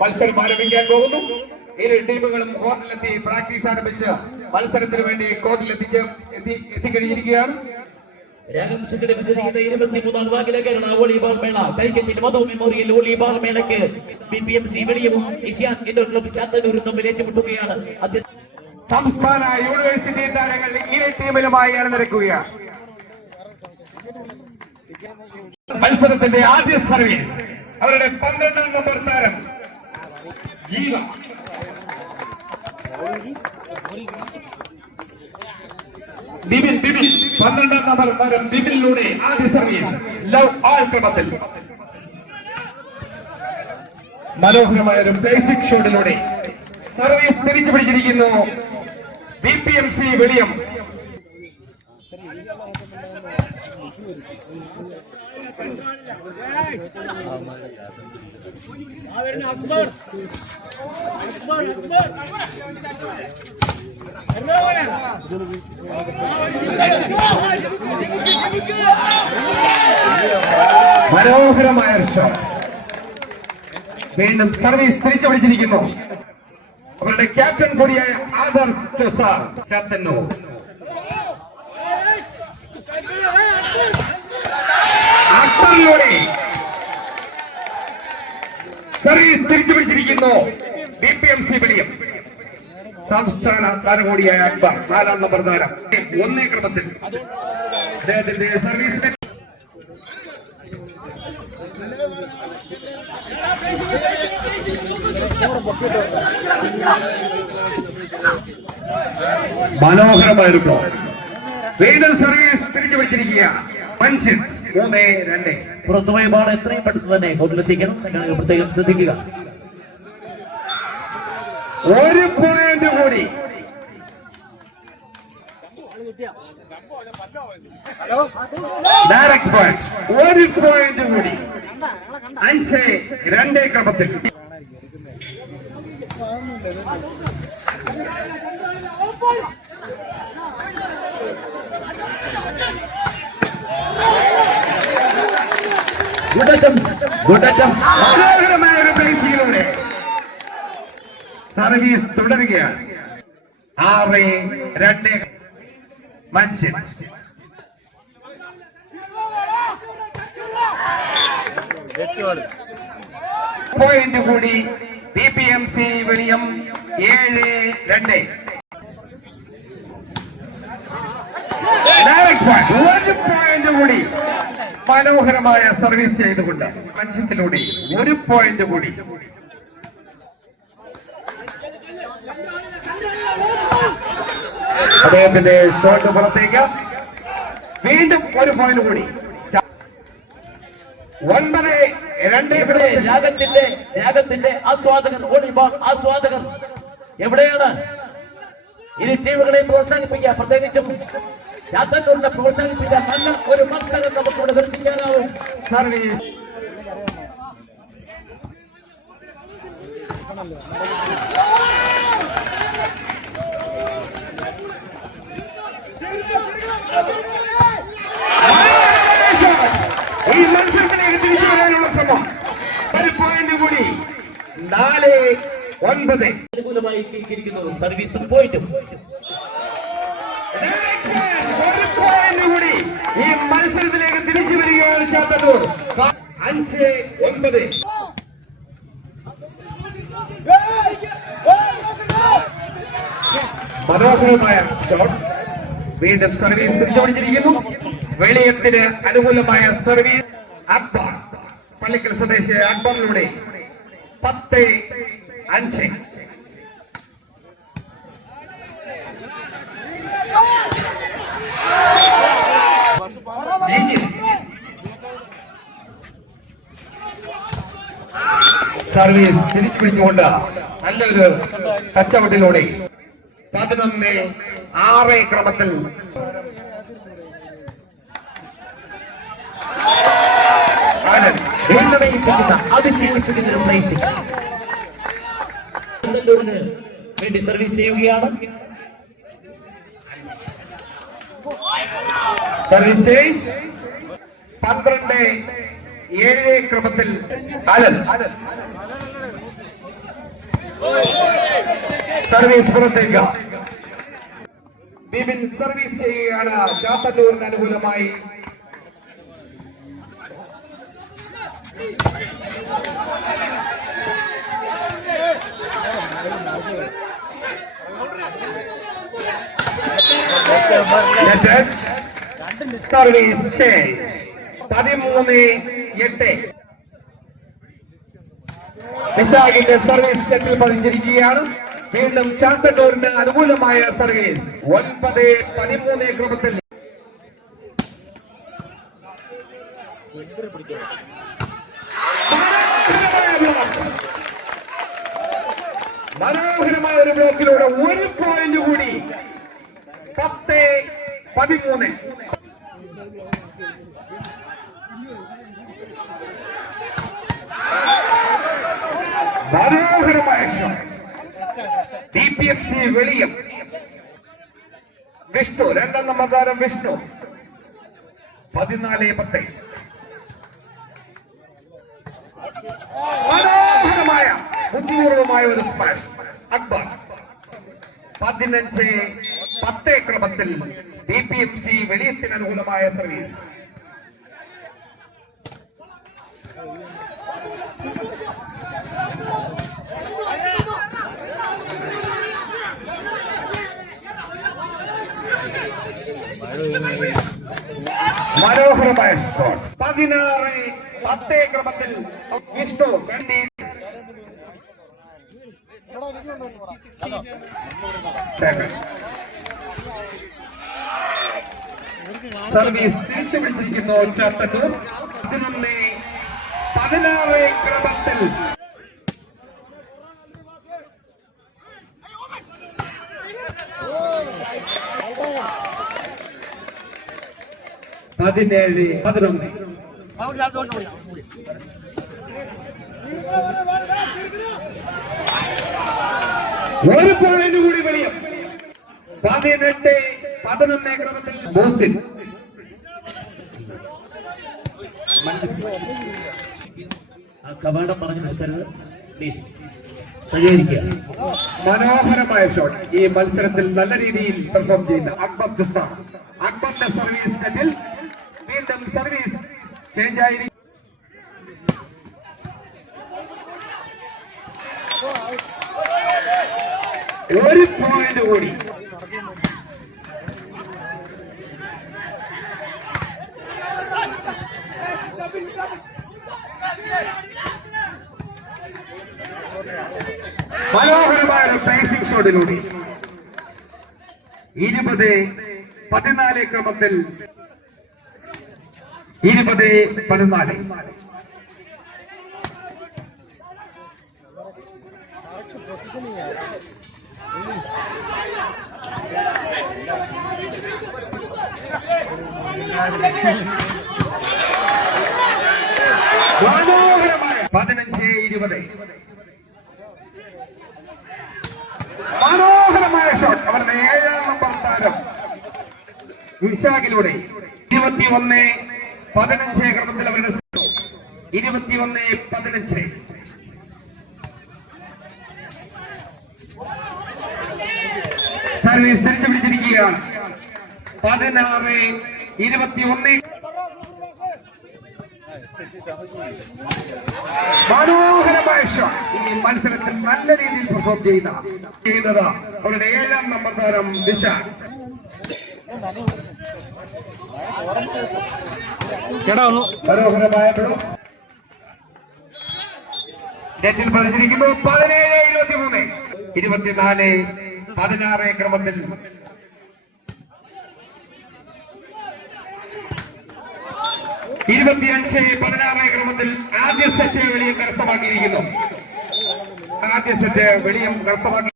മത്സരം ആരംഭിക്കാൻ പോകുന്നു. ഇരു ടീമുകളും കോർട്ടിലെത്തി പ്രാക്ടീസ് ആരംഭിച്ച് മത്സരത്തിന് വേണ്ടി കോർട്ടിൽ എത്തിക്കഴിഞ്ഞിരിക്കുകയാണ്. രാഗം സംഘടിപ്പിച്ചിരിക്കുന്ന 23ാം വാർഷിക കേരള വോളിബോൾ മേള കരിക്കത്തിൽ മധു മെമ്മോറിയൽ വോളിബോൾ മേളയ്ക്ക് BPMC വെളിയവും ഏഷ്യാൻ ഇൻഡോർ ക്ലബ്ബ് ചാത്തന്നൂരും തമ്മിൽ ഏറ്റുമുട്ടുകയാണ്. സംസ്ഥാന യൂണിവേഴ്സിറ്റി താരങ്ങൾ ഇരു ടീമിലുമായി അണിനിരക്കുകയാണ്. മത്സരത്തിന്റെ ആദ്യ സർവീസ് അവരുടെ 12ാം നമ്പർ താരം ജീവ. ബിബിൻ 12ാം നമ്പർ താരം ബിബിനിലൂടെ ആദ്യ സർവീസ് ലവ് ആൾ ക്രമത്തിൽ മനോഹരമായ ഒരു ബേസിക് ഷോട്ടിലൂടെ സർവീസ് തിരിച്ചു പിടിച്ചിരിക്കുന്നു BPMC വെളിയം. മനോഹരമായ ഷോട്ട്. വീണ്ടും സർവീസ് തിരിച്ചു പിടിച്ചിരിക്കുന്നു അവരുടെ ക്യാപ്റ്റൻ കൂടിയായ ആദർശ് ചാത്തന്നൂർ. അക്ബറിലൂടെ സർവീസ് തിരിച്ചു പിടിച്ചിരിക്കുന്നു BPMC വെളിയം. സംസ്ഥാന താരം കൂടിയായ അക്ബർ 4ാം നമ്പർ താരം 1 ക്രമത്തിൽ അദ്ദേഹത്തിന്റെ സർവീസ് മനോഹരമായൊരു ഗോൾ. വീണ്ടും സർവീസ് തിരിച്ചു പിടിച്ചിരിക്കുക മൻഷിൻ 3-2. പുറത്തുപോയ ബോൾ എത്രയും പെട്ടെന്ന് തന്നെ ഗോളിലെത്തിക്കണം. സംഘടന പ്രത്യേകം ശ്രദ്ധിക്കുക. 1 പോയിന്റ് കൂടി. ഡയറക്ട് പോയിന്റ് 1 പോയിന്റ് കൂടി. 5-2 ക്രമത്തിൽ മനോഹരമായ ഒരു ബേസിലൂടെ സർവീസ് തുടരുകയാണ്. 6-2 മൻഷിൻ. പോയിന്റ് കൂടി BPMC Veliyam 7-2. Direct point 1 point കൂടി. മനോഹരമായ സർവീസ് ചെയ്തുകൊണ്ട് മൻഷിത്തിലൂടെ 1 പോയിന്റ് കൂടി. അദ്ദേഹത്തിന്റെ ഷോട്ട് പുറത്തേക്ക്. വീണ്ടും 1 പോയിന്റ് കൂടി. 9-2. രാഗത്തിന്റെ ആസ്വാദകർ വോളിബോൾ ആസ്വാദകർ എവിടെയാണ്? ഇരു ടീമുകളെ പ്രോത്സാഹിപ്പിക്കുക. പ്രത്യേകിച്ചും ചാത്തന്നൂരിനെ പ്രോത്സാഹിപ്പിച്ച നല്ല ഒരു മത്സരം നമുക്കിവിടെ ദർശിക്കാനാവും. സർവീസ് ഈ മത്സരത്തിലേക്ക് തിരിച്ചു വരാനുള്ള ശ്രമം. 1 പോയിന്റ് കൂടി. 4-9. അനുകൂലമായി സർവീസും പോയിട്ടും 1 പോയിന്റ് കൂടി. ഈ മത്സരത്തിലേക്ക് തിരിച്ചു വരികയാണ് ചാത്തന്നൂർ. 5-9. മനോഹരമായ ഷോട്ട്. വീണ്ടും സർവീസ് തിരിച്ചു പിടിച്ചിരിക്കുന്നു വെളിയത്തിന് അനുകൂലമായ സർവീസ്. അക്ബർ പള്ളിക്കൽ സ്വദേശി അക്ബറിലൂടെ 10-5. സർവീസ് തിരിച്ചു പിടിച്ചുകൊണ്ട് നല്ലൊരു കച്ചവട്ടിലൂടെ 11-6 ക്രമത്തിൽ വേണ്ടി സർവീസ് ചെയ്യുകയാണ്. സർവീസ് 12 7 ക്രമത്തിൽ അലൻ സർവീസ് പുറത്തേക്ക്. ബിബിൻ സർവീസ് ചെയ്യുകയാണ് ചാത്തന്നൂരിന് അനുകൂലമായി. സർവീസ് 13-8. വിശാഖിന്റെ സർവീസ് നെറ്റിൽ പതിച്ചിരിക്കുകയാണ്. വീണ്ടും ചാത്തന്നൂരിന് അനുകൂലമായ സർവീസ് 9-13 ക്രമത്തിൽ. മനോഹരമായ ഒരു ബ്ലോക്കിലൂടെ 1 പോയിന്റ് കൂടി. 10-13. മനോഹരമായ shot. DPFC Veliyam. Vishnu 2ാം number താരം വിഷ്ണു. 14-10. മനോഹരമായ ബുദ്ധിപൂർവമായ ഒരു സ്മാഷ്. അക്ബർ 15-10 ക്രമത്തിൽ DPFC വെളിയത്തിന് അനുകൂലമായ സർവീസ്. മനോഹരമായ ഷോട്ട്. 16-10 ക്രമത്തിൽ വിഷ്ണു കണ്ടി. സർവീസ് തിരിച്ചു പിടിച്ചിരിക്കുന്നു ചാത്തന്നൂർ. 11-16 ക്രമത്തിൽ. പതിനേഴ് 11. ഒരു പോയിന്റ് കൂടി വലിയ. 18-11 ക്രമത്തിൽ ബോസിൻ. കവാടം പറഞ്ഞു നിൽക്കരുത്, പ്ലീസ് സഹകരിക്കുക. മനോഹരമായ ഷോട്ട്. ഈ മത്സരത്തിൽ നല്ല രീതിയിൽ പെർഫോം ചെയ്യുന്ന അക്ബർ ദുസ്താൻ. അക്ബറിന്റെ സർവീസ് നെറ്റിൽ വീണ്ടും സർവീസ് ചേഞ്ച് ആയിരിക്കും. ഒരു പോയിന്റ് കൂടി. മനോഹരമായ ഒരു പ്ലേസിംഗ് ഷോട്ടിലൂടെ 20-14 ക്രമത്തിൽ. 20-14. മനോഹരമായ 15-20. മനോഹരമായ ഷോട്ട്. അവരുടെ 7ാം നമ്പർ താരം വിശാഖിലൂടെ 21-15 ക്രമത്തിൽ അവരുടെ 21-15. സർവീസ് തിരിച്ചു പിടിച്ചിരിക്കുകയാണ്. 16-21. മനോഹരമായ ഷോട്ട്. ഈ മത്സരത്തിൽ നല്ല രീതിയിൽ പെർഫോം ചെയ്യുന്നത് അവരുടെ 7ാം നമ്പർ താരം വിശാഖ്. മനോഹരമായ നെറ്റിൽ പതിച്ചിരിക്കുന്നു. 17-23. 24-16 ക്രമത്തിൽ. ക്രമത്തിൽ ആദ്യ സെറ്റ് വെളിയും കരസ്ഥമാക്കിയിരിക്കുന്നു.